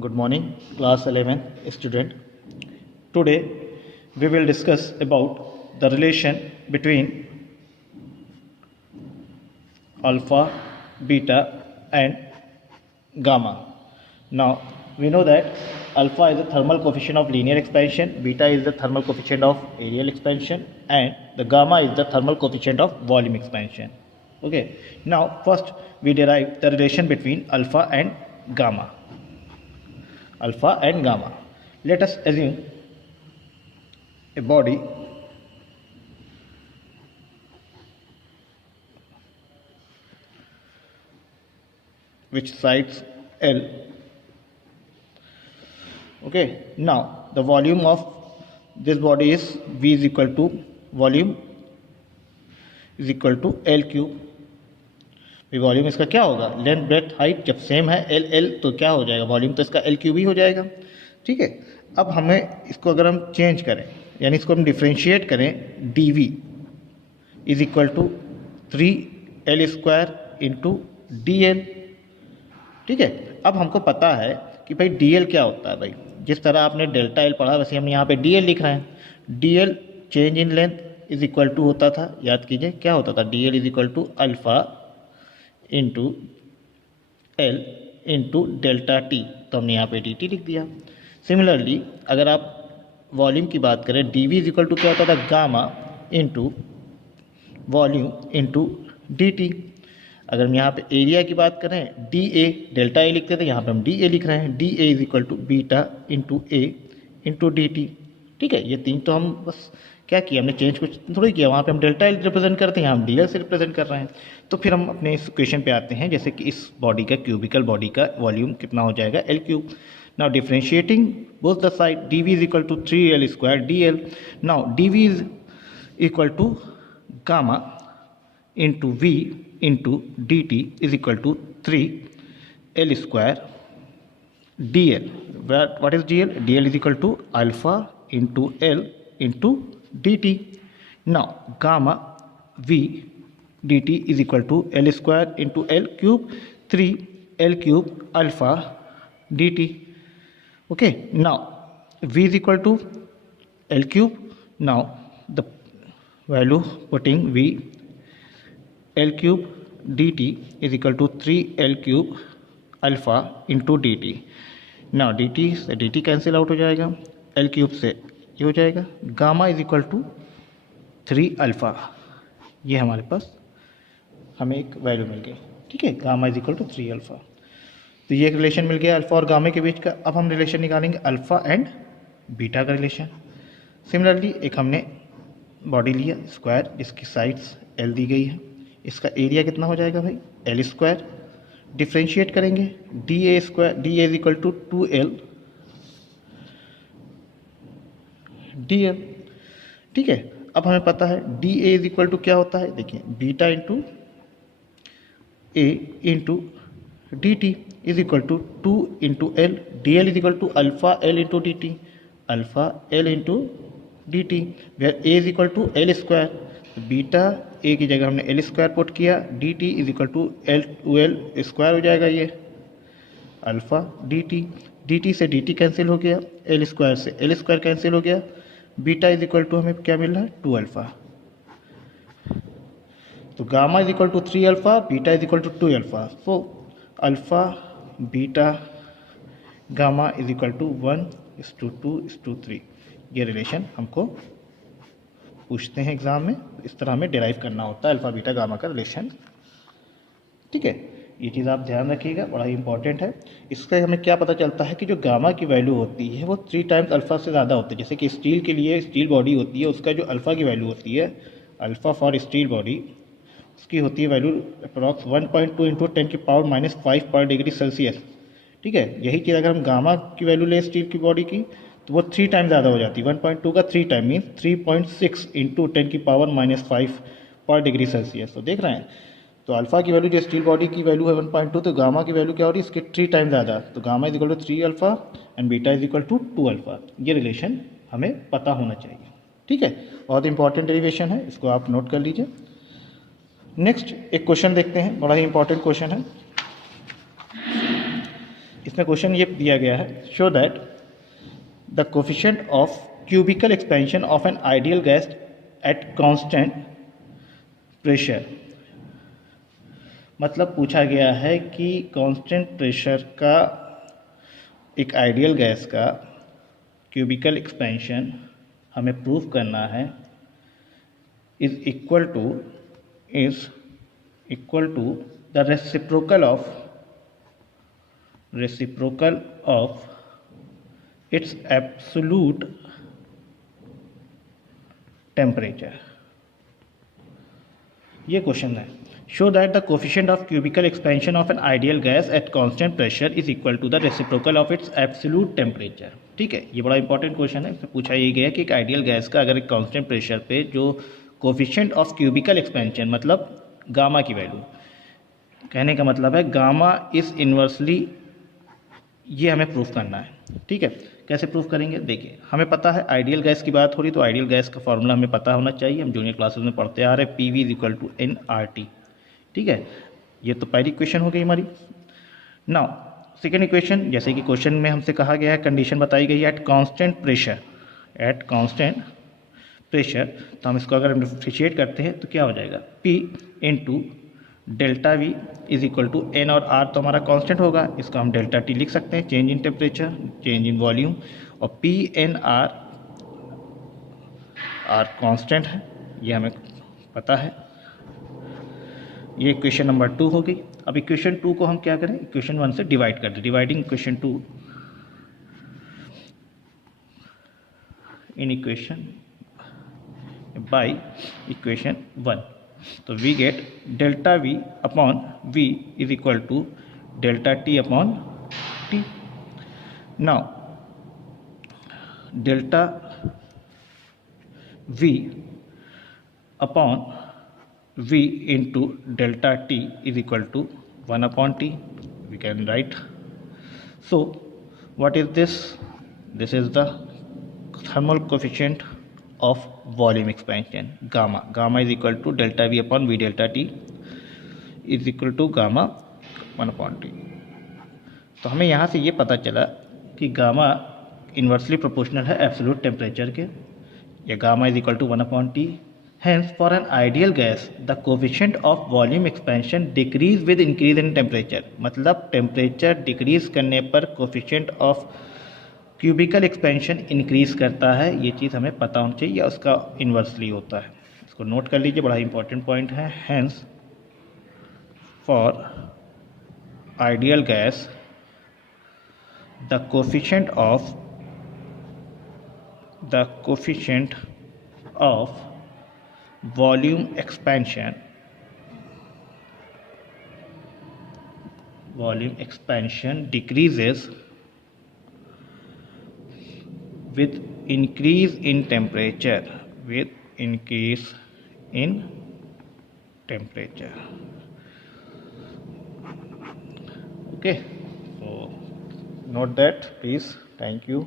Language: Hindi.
Good morning, class 11 student. Today we will discuss about the relation between alpha, beta and gamma. Now we know that alpha is the thermal coefficient of linear expansion, beta is the thermal coefficient of areal expansion, and the gamma is the thermal coefficient of volume expansion. Okay, now first we derive the relation between alpha and gamma. Alpha and gamma. Let us assume a body which size L. Okay, now the volume of this body is V is equal to volume is equal to L cube. Volume इसका क्या होगा, लेंथ ब्रेथ हाइट जब सेम है एल एल तो क्या हो जाएगा, वॉल्यूम तो इसका एल क्यूब ही हो जाएगा. ठीक है, अब हमें इसको अगर हम चेंज करें यानी इसको हम डिफ्रेंशिएट करें, D V is equal to 3L square into D L. ठीक है, अब हमको पता है कि भाई डी एल क्या होता है. भाई जिस तरह आपने डेल्टा एल पढ़ा वैसे हम यहाँ पे डी एल लिख रहे हैं. D L change in length is equal to होता था, याद कीजिए क्या होता था, D L is equal to alpha into L into delta T, तो हमने यहाँ पे डी टी लिख दिया. सिमिलरली अगर आप वॉल्यूम की बात करें, D V is equal to क्या होता था, gamma into volume into D T. अगर हम यहाँ पे एरिया की बात करें, डी ए डेल्टा ए लिखते थे, यहाँ पे हम डी ए लिख रहे हैं. D A is equal to beta into A into D T. ठीक है, ये तीन तो हम बस क्या किया, हमने चेंज कुछ थोड़ी किया. वहाँ पे हम डेल्टा एल रिप्रेजेंट करते हैं, यहाँ हम डी एल से रिप्रेजेंट कर रहे हैं. तो फिर हम अपने इस इक्वेशन पे आते हैं, जैसे कि इस बॉडी का क्यूबिकल बॉडी का वॉल्यूम कितना हो जाएगा, L cube. Now differentiating both the side, D V is equal to 3L square D L. Now D V is equal to gamma into V into D T is equal to 3L square D L. What is D L? D L is equal to alpha into L into D T. Now gamma V D T is equal to L square into L cube, 3L cube alpha D T. Okay, now V is equal to L cube. Now the value putting V L cube D T is equal to 3L cube alpha into D T. Now D T से डी टी कैंसिल आउट हो जाएगा, एल क्यूब से ये हो जाएगा. Gamma is equal to 3 alpha, ये हमारे पास हमें एक वैल्यू मिल गई. ठीक है, gamma is equal to 3 alpha. तो ये एक रिलेशन मिल गया अल्फ़ा और गामा के बीच का. अब हम रिलेशन निकालेंगे अल्फ़ा एंड बीटा का रिलेशन. सिमिलरली एक हमने बॉडी लिया स्क्वायर, इसकी साइड्स एल दी गई है, इसका एरिया कितना हो जाएगा भाई, एल स्क्वायर. डिफ्रेंशिएट करेंगे, D A square, D A is equal to 2L D L. ठीक है, अब हमें पता है D A is equal to क्या होता है, देखिए beta into A into D T is equal to 2 into L. D L is equal to alpha L into D T, alpha L into D T, where A is equal to L square. Beta ए की जगह हमने एल स्क्वायर पुट किया, D T is equal to L square हो जाएगा, ये alpha D T. D T से डी टी कैंसिल हो गया, एल स्क्वायर से एल स्क्वायर कैंसिल हो गया. बीटा इज इक्वल टू हमें क्या मिल रहा है, 2 अल्फ़ा. तो gamma is equal to 3 alpha, beta is equal to 2 alpha. So alpha beta gamma is equal to 1:2:3. ये रिलेशन हमको पूछते हैं एग्जाम में, इस तरह हमें डिराइव करना होता है अल्फ़ा बीटा गामा का रिलेशन. ठीक है, ये चीज़ आप ध्यान रखिएगा, बड़ा ही इंपॉर्टेंट है. इसका हमें क्या पता चलता है कि जो गामा की वैल्यू होती है वो 3 टाइम्स अल्फ़ा से ज़्यादा होती है. जैसे कि स्टील के लिए स्टील बॉडी होती है, उसका जो अल्फ़ा की वैल्यू होती है, अल्फ़ा फॉर स्टील बॉडी, उसकी होती है वैल्यू अप्रॉक्स 1.2 इंटू 10⁻⁵ पर डिग्री सेल्सियस. ठीक है, यही चीज़ अगर हम गामा की वैल्यू लें स्टील की बॉडी की तो वो 3 टाइम्स ज़्यादा हो जाती है. 1.2 का 3 टाइम मीन्स 3.6 इंटू 10⁻⁵ पर डिग्री सेल्सियस. तो देख रहे हैं, तो अल्फ़ा की वैल्यू जो स्टील बॉडी की वैल्यू है 1.2, तो गामा की वैल्यू क्या हो रही है, इसके 3 टाइम ज़्यादा. तो gamma is equal to 3 alpha and beta is equal to 2 alpha. ये रिलेशन हमें पता होना चाहिए. ठीक है, बहुत इंपॉर्टेंट डेरिवेशन है, इसको आप नोट कर लीजिए. नेक्स्ट एक क्वेश्चन देखते हैं, बड़ा ही इंपॉर्टेंट क्वेश्चन है. इसमें क्वेश्चन ये दिया गया है, show that the coefficient of cubical expansion of an ideal gas at constant pressure. मतलब पूछा गया है कि कांस्टेंट प्रेशर का एक आइडियल गैस का क्यूबिकल एक्सपेंशन हमें प्रूव करना है is equal to the reciprocal of its absolute temperature। ये क्वेश्चन है, show that the coefficient of cubical expansion of an ideal gas at constant pressure is equal to the reciprocal of its absolute temperature. ठीक है, ये बड़ा इंपॉर्टेंट क्वेश्चन है। इसमें पूछा ये गया कि एक आइडियल गैस का अगर एक कांस्टेंट प्रेशर पे जो कोफिशिएंट ऑफ क्यूबिकल एक्सपेंशन मतलब गामा की वैल्यू, कहने का मतलब है गामा इज इन्वर्सली, ये हमें प्रूफ करना है। ठीक है, कैसे प्रूफ करेंगे, देखिए हमें पता है आइडियल गैस की बात हो रही तो आइडियल गैस का फॉर्मूला हमें पता होना चाहिए, हम जूनियर क्लासेस में पढ़ते आ रहे हैं, P V is equal to N R T. ठीक है, ये तो पहली इक्वेशन हो गई हमारी। नाउ सेकेंड इक्वेशन, जैसे कि क्वेश्चन में हमसे कहा गया है, कंडीशन बताई गई है एट कांस्टेंट प्रेशर, तो हम इसको अगर हम डिफरेंशिएट करते हैं तो क्या हो जाएगा, P into delta V is equal to N, और आर तो हमारा कांस्टेंट होगा, इसको हम डेल्टा टी लिख सकते हैं, change in temperature, change in volume, और पी एन आर कांस्टेंट है, ये हमें पता है। ये इक्वेशन नंबर 2 हो गई। अब इक्वेशन 2 को हम क्या करें, इक्वेशन 1 से डिवाइड कर दें, dividing equation 2 in equation by equation 1, तो we get delta V upon V is equal to delta T upon T. Now delta V upon v into delta t is equal to 1 upon t, we can write. So what is this? This is the thermal coefficient of volume expansion, gamma. Gamma is equal to delta v upon v delta t is equal to gamma 1 upon t। तो हमें यहाँ से ये पता चला कि गामा इन्वर्सली प्रोपोर्शनल है एब्सोल्यूट टेम्परेचर के, या gamma is equal to 1 upon T. Hence, for an ideal gas, the coefficient of volume expansion decrease with increase in temperature। मतलब टेम्परेचर डिक्रीज करने पर coefficient of cubical expansion increase करता है, ये चीज़ हमें पता होनी चाहिए, या उसका इन्वर्सली होता है। इसको नोट कर लीजिए, बड़ा इंपॉर्टेंट पॉइंट है। Hence, for ideal gas, the coefficient of volume expansion decreases with increase in temperature, okay, so note that please. Thank you.